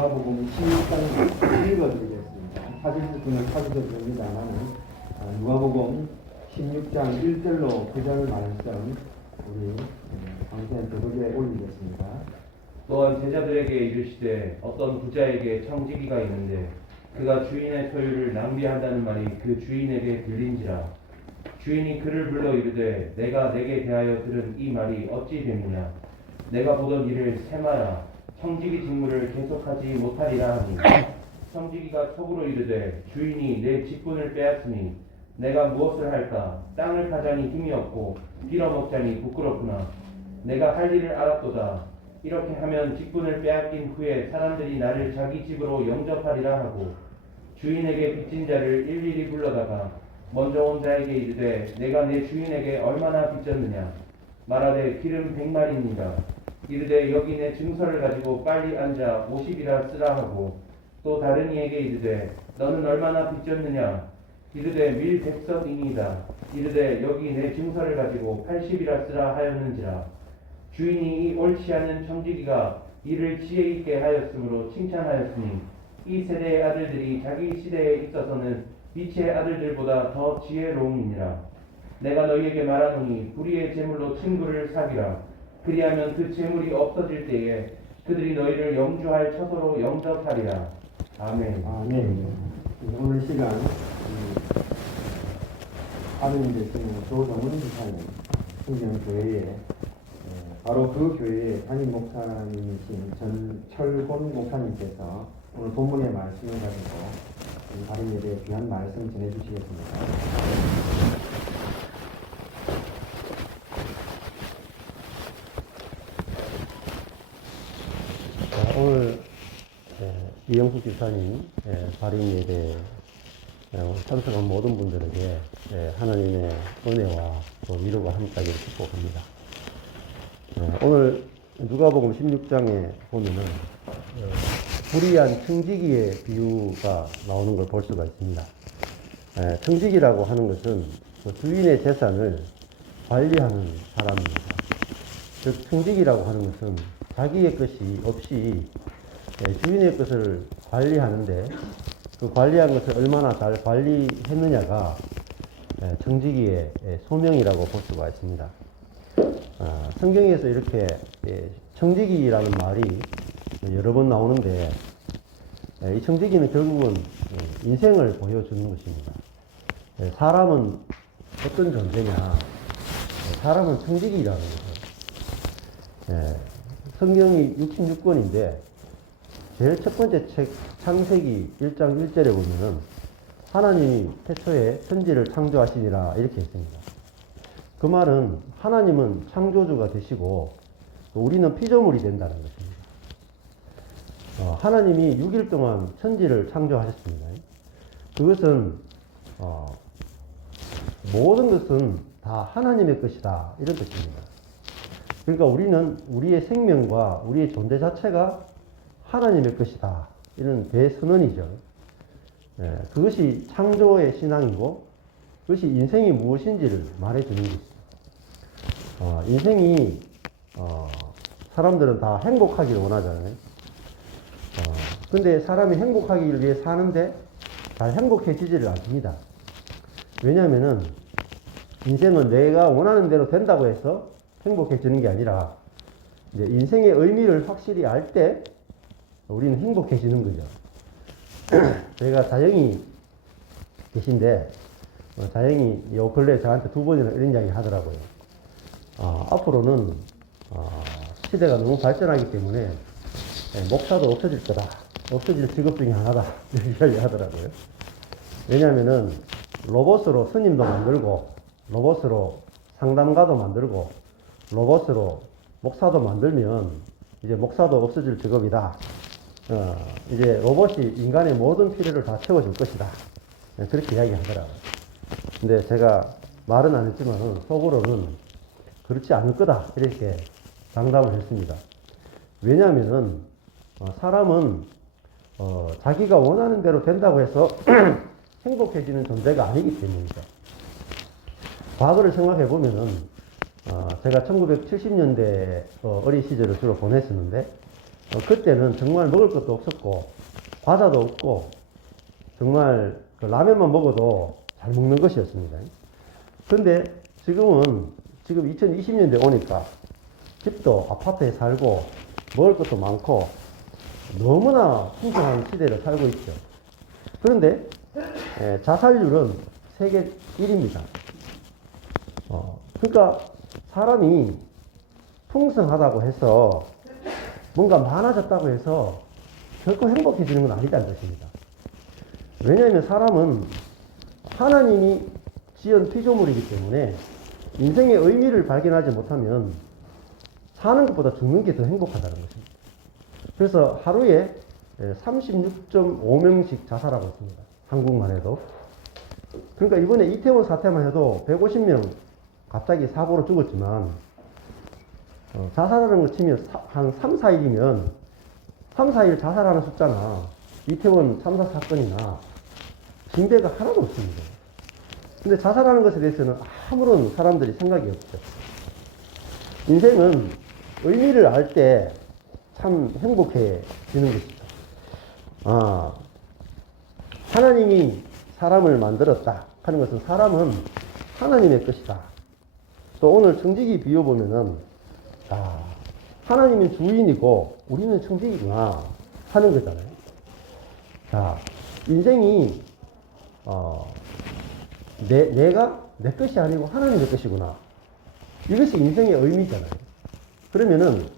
누가복음 16장 읽어드리겠습니다. 찾으실 분은 찾으셔도 됩니다만은 누가복음 16장 1절로 9절 말씀 우리 방송에 교독에 올리겠습니다. 또한 제자들에게 이르시되 어떤 부자에게 청지기가 있는데 그가 주인의 소유를 낭비한다는 말이 그 주인에게 들린지라. 주인이 그를 불러 이르되 내가 내게 대하여 들은 이 말이 어찌 됐느냐. 내가 보던 일을 세마라. 청지기 직무를 계속하지 못하리라 하니 청지기가 속으로 이르되 주인이 내 직분을 빼앗으니 내가 무엇을 할까. 땅을 파자니 힘이 없고 빌어먹자니 부끄럽구나. 내가 할 일을 알았도다. 이렇게 하면 직분을 빼앗긴 후에 사람들이 나를 자기 집으로 영접하리라 하고 주인에게 빚진 자를 일일이 불러다가 먼저 온 자에게 이르되 내가 내 주인에게 얼마나 빚졌느냐. 말하되 기름 100마리입니다. 이르되 여기 내 증서를 가지고 빨리 앉아 50이라 쓰라 하고 또 다른 이에게 이르되 너는 얼마나 빚졌느냐. 이르되 밀 100석이니이다. 이르되 여기 내 증서를 가지고 80이라 쓰라 하였는지라. 주인이 이 옳지 않은 청지기가 이를 지혜 있게 하였으므로 칭찬하였으니 이 세대의 아들들이 자기 시대에 있어서는 빛의 아들들보다 더 지혜로움이니라. 내가 너희에게 말하노니 불의의 제물로 친구를 사귀라. 그리하면 그 제물이 없어질 때에 그들이 너희를 영주할 처소로 영접하리라. 아멘. 아멘. 오늘 시간 하느님 되시는 조정은 지사님 신경교회에 바로 그 교회의 담임 목사님이신 전철곤 목사님께서 오늘 본문의 말씀을 가지고 다른 예배에 귀한 말씀 전해주시겠습니다. 오늘 이영숙 집사님 발인 예배에 참석한 모든 분들에게 하나님의 은혜와 또 위로가 함께하기를 축복합니다. 오늘 누가복음 16장에 보면은 불의한 청지기의 비유가 나오는 걸 볼 수가 있습니다. 청지기라고 하는 것은 그 주인의 재산을 관리하는 사람입니다. 즉 청지기라고 하는 것은 자기의 것이 없이 주인의 것을 관리하는데 그 관리한 것을 얼마나 잘 관리했느냐가 청지기의 소명이라고 볼 수가 있습니다. 성경에서 이렇게 청지기라는 말이 여러 번 나오는데 이 청지기는 결국은 인생을 보여주는 것입니다. 사람은 어떤 존재냐. 사람은 청지기라는 거죠. 성경이 66권인데 제일 첫 번째 책 창세기 1장 1절에 보면은 하나님이 태초에 천지를 창조하시니라 이렇게 했습니다. 그 말은 하나님은 창조주가 되시고 우리는 피조물이 된다는 것입니다. 하나님이 6일 동안 천지를 창조하셨습니다. 그것은 모든 것은 다 하나님의 것이다 이런 뜻입니다. 그러니까 우리는 우리의 생명과 우리의 존재 자체가 하나님의 것이다 이런 대선언이죠. 그것이 창조의 신앙이고 그것이 인생이 무엇인지를 말해주는 것이죠. 인생이 사람들은 다 행복하기를 원하잖아요. 근데 사람이 행복하기를 위해 사는데 잘 행복해지지를 않습니다. 왜냐하면은 인생은 내가 원하는 대로 된다고 해서 행복해지는 게 아니라 이제 인생의 의미를 확실히 알 때 우리는 행복해지는 거죠. 저희가 자영이 계신데 자영이 요 근래 저한테 2번이나 이런 이야기 하더라고요. 앞으로는 시대가 너무 발전하기 때문에 목사도 없어질 거다. 없어질 직업 중에 하나다. 이렇게 이야기 하더라고요. 왜냐하면은 로봇으로 스님도 만들고 로봇으로 상담가도 만들고 로봇으로 목사도 만들면 이제 목사도 없어질 직업이다. 이제 로봇이 인간의 모든 필요를 다 채워줄 것이다. 그렇게 이야기하더라고요. 근데 제가 말은 안 했지만 속으로는 그렇지 않을 거다. 이렇게 장담을 했습니다. 왜냐하면은 사람은 자기가 원하는 대로 된다고 해서 행복해지는 존재가 아니기 때문이죠. 과거를 생각해 보면은 제가 1970년대 어린 시절을 주로 보냈었는데 그때는 정말 먹을 것도 없었고, 과자도 없고, 정말 그 라면만 먹어도 잘 먹는 것이었습니다. 근데 지금 2020년대 오니까 집도 아파트에 살고, 먹을 것도 많고, 너무나 풍성한 시대를 살고 있죠. 그런데 자살률은 세계 1위입니다. 그러니까 사람이 풍성하다고 해서 뭔가 많아졌다고 해서 결코 행복해지는 건 아니다는 것입니다. 왜냐하면 사람은 하나님이 지은 피조물이기 때문에 인생의 의미를 발견하지 못하면 사는 것보다 죽는 게 더 행복하다는 것입니다. 그래서 하루에 36.5명씩 자살하고 있습니다. 한국만 해도. 그러니까 이번에 이태원 사태만 해도 150명 갑자기 사고로 죽었지만, 자살하는 거 치면 한 3, 4일이면 3, 4일 자살하는 숫자나 이태원 참사 사건이나 징배가 하나도 없습니다. 근데 자살하는 것에 대해서는 아무런 사람들이 생각이 없죠. 인생은 의미를 알 때 참 행복해지는 것이죠. 하나님이 사람을 만들었다 하는 것은 사람은 하나님의 것이다. 또 오늘 청지기 비유 보면은 하나님이 주인이고 우리는 청지기구나 하는 거잖아요. 자, 인생이 내가 내 것이 아니고 하나님의 것이구나. 이것이 인생의 의미잖아요. 그러면은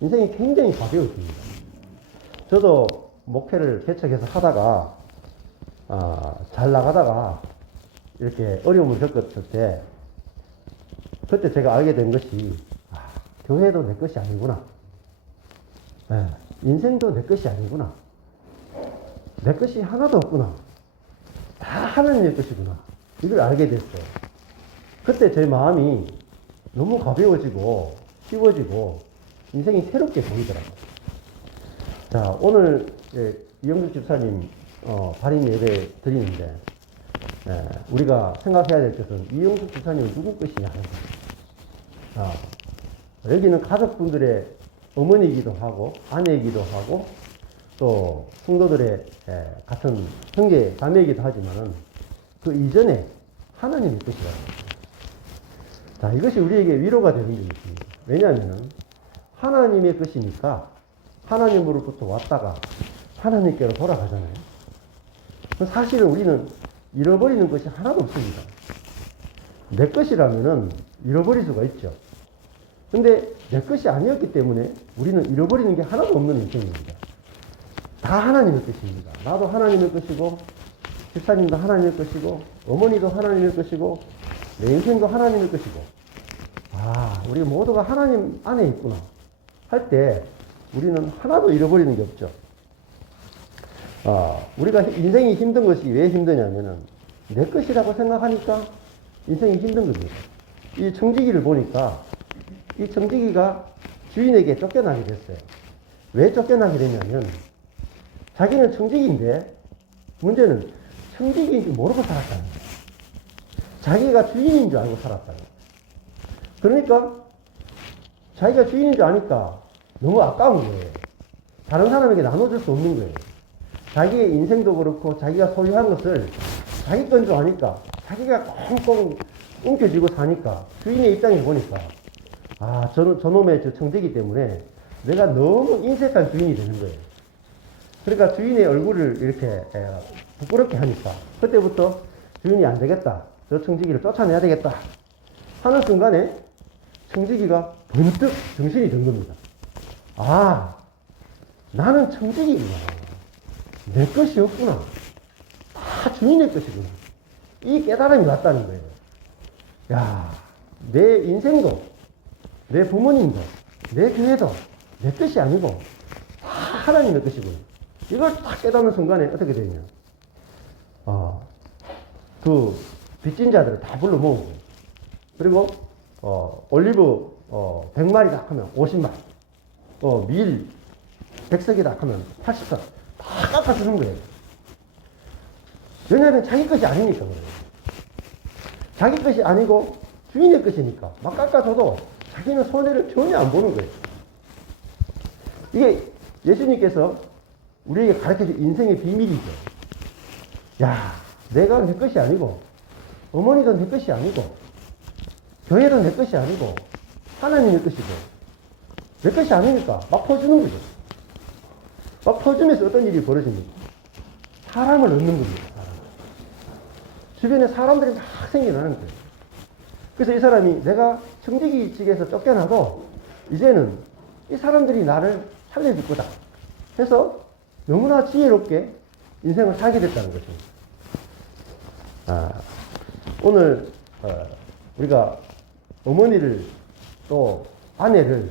인생이 굉장히 가벼워집니다. 저도 목회를 개척해서 하다가 잘 나가다가 이렇게 어려움을 겪었을 때 그때 제가 알게 된 것이 교회도 내 것이 아니구나. 인생도 내 것이 아니구나. 내 것이 하나도 없구나. 다 하나님의 것이구나. 이걸 알게 됐어요. 그때 제 마음이 너무 가벼워지고 쉬워지고 인생이 새롭게 보이더라고요. 자, 오늘 이영숙 집사님 발인 예배 드리는데 우리가 생각해야 될 것은 이영숙 집사님은 누구 것이냐 하는 거예요. 여기는 가족분들의 어머니이기도 하고 아내이기도 하고 또 성도들의 같은 형제 자매이기도 하지만은 그 이전에 하나님의 뜻이라고. 자, 이것이 우리에게 위로가 되는 게 있습니다. 왜냐하면은 하나님의 것이니까 하나님으로부터 왔다가 하나님께로 돌아가잖아요. 사실은 우리는 잃어버리는 것이 하나도 없습니다. 내 것이라면은 잃어버릴 수가 있죠. 근데 내 것이 아니었기 때문에 우리는 잃어버리는 게 하나도 없는 인생입니다. 다 하나님의 것입니다. 나도 하나님의 것이고, 집사님도 하나님의 것이고, 어머니도 하나님의 것이고, 내 인생도 하나님의 것이고, 우리 모두가 하나님 안에 있구나 할 때 우리는 하나도 잃어버리는 게 없죠. 우리가 인생이 힘든 것이 왜 힘드냐면은 내 것이라고 생각하니까 인생이 힘든 겁니다. 이 청지기를 보니까 이 청지기가 주인에게 쫓겨나게 됐어요. 왜 쫓겨나게 됐냐면 자기는 청지기인데 문제는 청지기인지 모르고 살았다는 거예요. 자기가 주인인 줄 알고 살았다는 거예요. 그러니까 자기가 주인인 줄 아니까 너무 아까운 거예요. 다른 사람에게 나눠줄 수 없는 거예요. 자기의 인생도 그렇고 자기가 소유한 것을 자기 건 줄 아니까 자기가 꽁꽁 움켜쥐고 사니까 주인의 입장에 보니까 저놈의 저 청지기 때문에 내가 너무 인색한 주인이 되는 거예요. 그러니까 주인의 얼굴을 이렇게 부끄럽게 하니까 그때부터 주인이 안 되겠다. 저 청지기를 쫓아내야 되겠다 하는 순간에 청지기가 번뜩 정신이 든 겁니다. 나는 청지기구나. 내 것이 없구나. 다 주인의 것이구나. 이 깨달음이 왔다는 거예요. 내 인생도, 내 부모님도, 내 교회도 내 것이 아니고 다 하나님의 것이구나. 이걸 딱 깨닫는 순간에 어떻게 되냐. 그 빚진 자들을 다 불러 모으고, 그리고 올리브 100마리다 하면 50만, 밀 100석이다 하면 80석 다 깎아주는 거예요. 왜냐하면 자기 것이 아니니까 그래요. 자기 것이 아니고 주인의 것이니까 막 깎아줘도 자기는 손해를 전혀 안 보는 거예요. 이게 예수님께서 우리에게 가르쳐준 인생의 비밀이죠. 야, 내가 내 것이 아니고, 어머니도 내 것이 아니고, 교회도 내 것이 아니고, 하나님의 것이고, 내 것이 아니니까 막 퍼주는 거죠. 막 퍼주면서 어떤 일이 벌어집니까? 사람을 얻는 겁니다. 사람. 주변에 사람들이 막 생겨나는 거예요. 그래서 이 사람이 내가 청지기 측에서 쫓겨나도 이제는 이 사람들이 나를 살려줄 거다 해서 너무나 지혜롭게 인생을 살게 됐다는 거죠. 오늘 우리가 어머니를 또 아내를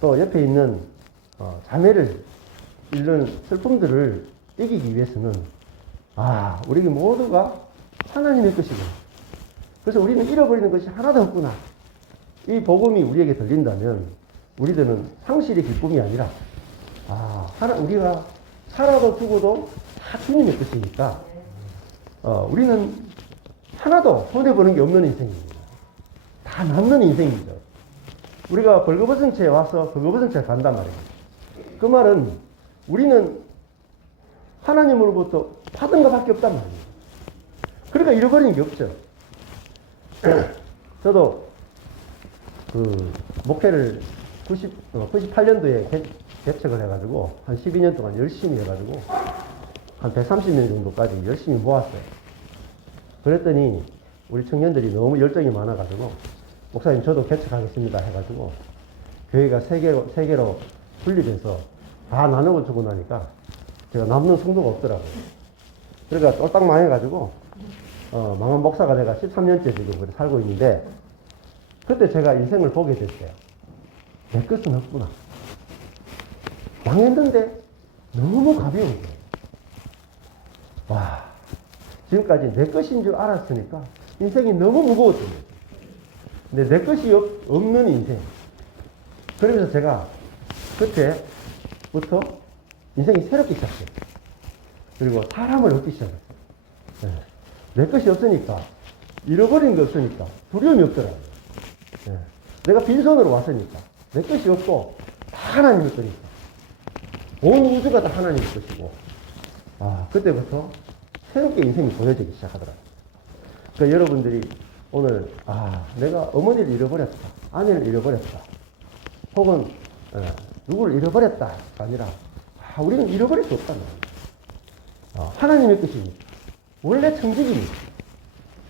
또 옆에 있는 자매를 잃는 슬픔들을 이기기 위해서는 우리 모두가 하나님의 것이구나. 그래서 우리는 잃어버리는 것이 하나도 없구나. 이 복음이 우리에게 들린다면 우리들은 상실의 기쁨이 아니라 우리가 살아도 죽어도 다 주님의 것이니까 우리는 하나도 손해보는 게 없는 인생입니다. 다 남는 인생입니다. 우리가 벌거벗은 채 와서 벌거벗은 채 간단 말입니다. 그 말은 우리는 하나님으로부터 받은 것밖에 없단 말입니다. 그러니까 잃어버리는 게 없죠. 저도 그 목회를 98년도에 개척을 해가지고 한 12년 동안 열심히 해가지고 한 130명 정도까지 열심히 모았어요. 그랬더니 우리 청년들이 너무 열정이 많아가지고 목사님 저도 개척하겠습니다 해가지고 교회가 세 개로 분리돼서 다 나누고 주고 나니까 제가 남는 성도가 없더라고요. 그러니까 쫄딱 망해가지고 망한 목사가 내가 13년째 지금 살고 있는데 그때 제가 인생을 보게 됐어요. 내 것은 없구나. 망했는데 너무 가벼운 거예요. 와, 지금까지 내 것인 줄 알았으니까 인생이 너무 무거웠던 거예요. 근데 내 것이 없는 인생. 그러면서 제가 그때부터 인생이 새롭게 시작해요. 그리고 사람을 얻기 시작했어요. 네. 내 것이 없으니까, 잃어버린 게 없으니까 두려움이 없더라고요. 네. 내가 빈손으로 왔으니까, 내 것이 없고 다 하나님의 거니까. 온 우주가 다 하나님의 것이고, 그때부터 새롭게 인생이 보여지기 시작하더라고요. 그러니까 여러분들이 오늘, 내가 어머니를 잃어버렸다, 아내를 잃어버렸다, 혹은 누구를 잃어버렸다가 아니라, 우리는 잃어버릴 수 없다는 거예요. 하나님의 것이니까. 원래 청직이니까.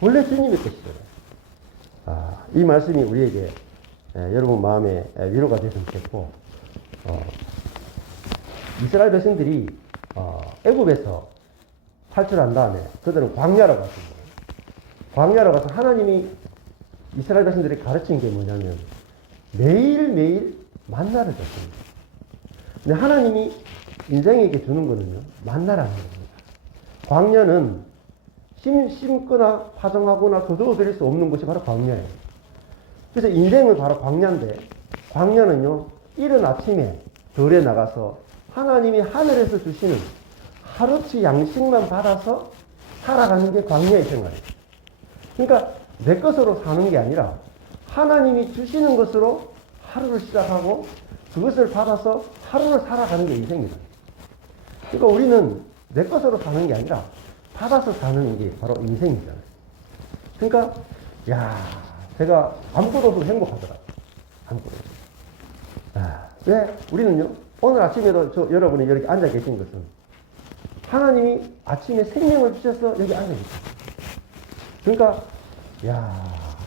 원래 주님의 것이잖아요. 이 말씀이 우리에게 여러분 마음에 위로가 되었으면 좋겠고, 이스라엘 백성들이 애굽에서 탈출한 다음에 그들은 광야로 갔습니다. 광야로 가서 하나님이 이스라엘 백성들이 가르친 게 뭐냐면 매일매일 만나를 줬습니다. 근데 하나님이 인생에게 주는 거는요, 만나라는 겁니다. 광야는 심거나 파종하거나 거두어들일 수 없는 것이 바로 광야예요. 그래서 인생은 바로 광야인데, 광야는요, 이른 아침에 들에 나가서 하나님이 하늘에서 주시는 하루치 양식만 받아서 살아가는 게 광야의 생활이에요. 그러니까 내 것으로 사는 게 아니라 하나님이 주시는 것으로 하루를 시작하고 그것을 받아서 하루를 살아가는 게 인생이다. 그러니까 우리는 내 것으로 사는 게 아니라 받아서 사는 게 바로 인생이잖아요. 그러니까 제가 아무것도 없어도 행복하더라고요. 아무것도 없어도. 왜? 우리는요, 오늘 아침에도 여러분이 이렇게 앉아 계신 것은 하나님이 아침에 생명을 주셔서 여기 앉아 계세요. 그러니까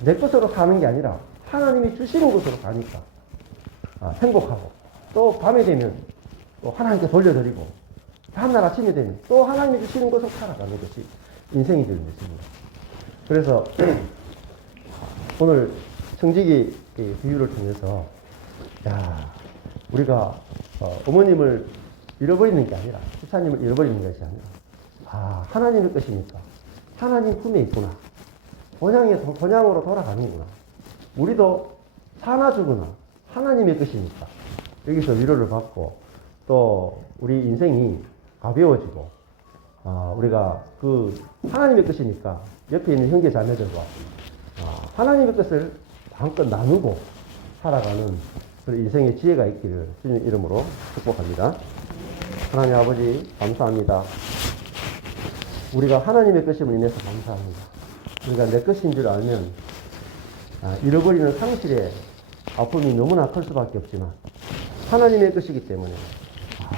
내 것으로 사는 게 아니라 하나님이 주시는 것으로 사니까 행복하고, 또 밤에 되면 또 하나님께 돌려드리고, 다음날 아침에 되면 또 하나님이 주시는 것을 살아가는 것이 인생이 되는 것입니다. 그래서 오늘 청지기 비유를 통해서 우리가 어머님을 잃어버리는 게 아니라, 집사님을 잃어버리는 것이 아니라 하나님의 것이니까 하나님 품에 있구나, 본향으로 돌아가는구나, 우리도 사나 죽으나 하나님의 것이니까 여기서 위로를 받고, 또 우리 인생이 가벼워지고, 우리가 그 하나님의 것이니까 옆에 있는 형제 자매들과 하나님의 것을 마음껏 나누고 살아가는 그리고 인생의 지혜가 있기를 주님 이름으로 축복합니다. 하나님 아버지 감사합니다. 우리가 하나님의 것임을 인해서 감사합니다. 우리가 내 것인 줄 알면 잃어버리는 상실의 아픔이 너무나 클 수밖에 없지만 하나님의 것이기 때문에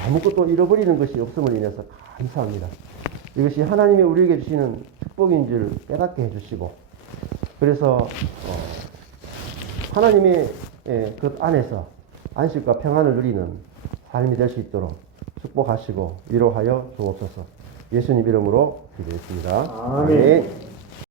아무것도 잃어버리는 것이 없음을 인해서 감사합니다. 이것이 하나님이 우리에게 주시는 축복인 줄 깨닫게 해주시고 그래서 하나님의 그 안에서 안식과 평안을 누리는 삶이 될 수 있도록 축복하시고 위로하여 주옵소서. 예수님 이름으로 기도했습니다. 아멘.